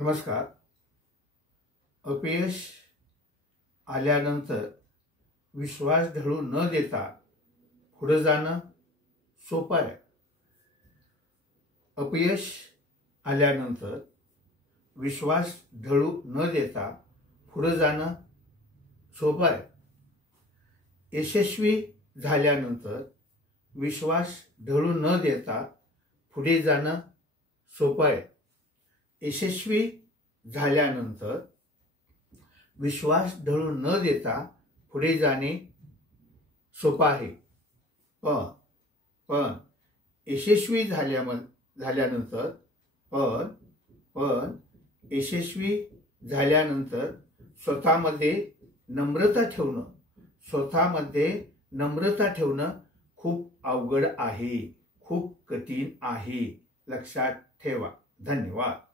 नमस्कार. अपयश आल्यानंतर विश्वास ढळू न देता पुढे जाणं सोपं आहे. अपयश आल्यानंतर विश्वास ढळू न देता पुढे जाणं सोपं आहे. यशस्वी झाल्यानंतर विश्वास ढळू न देता पुढे जाणं सोपं आहे. यशस्वी झाल्यानंतर विश्वास ढळू न देता पुढे जाणे सोपं आहे. पण यशस्वी झाल्यानंतर यशस्वी झाल्यानंतर स्वतःमध्ये नम्रता ठेवणं खूप अवघड आहे, खूप कठीण आहे. लक्षात ठेवा. धन्यवाद.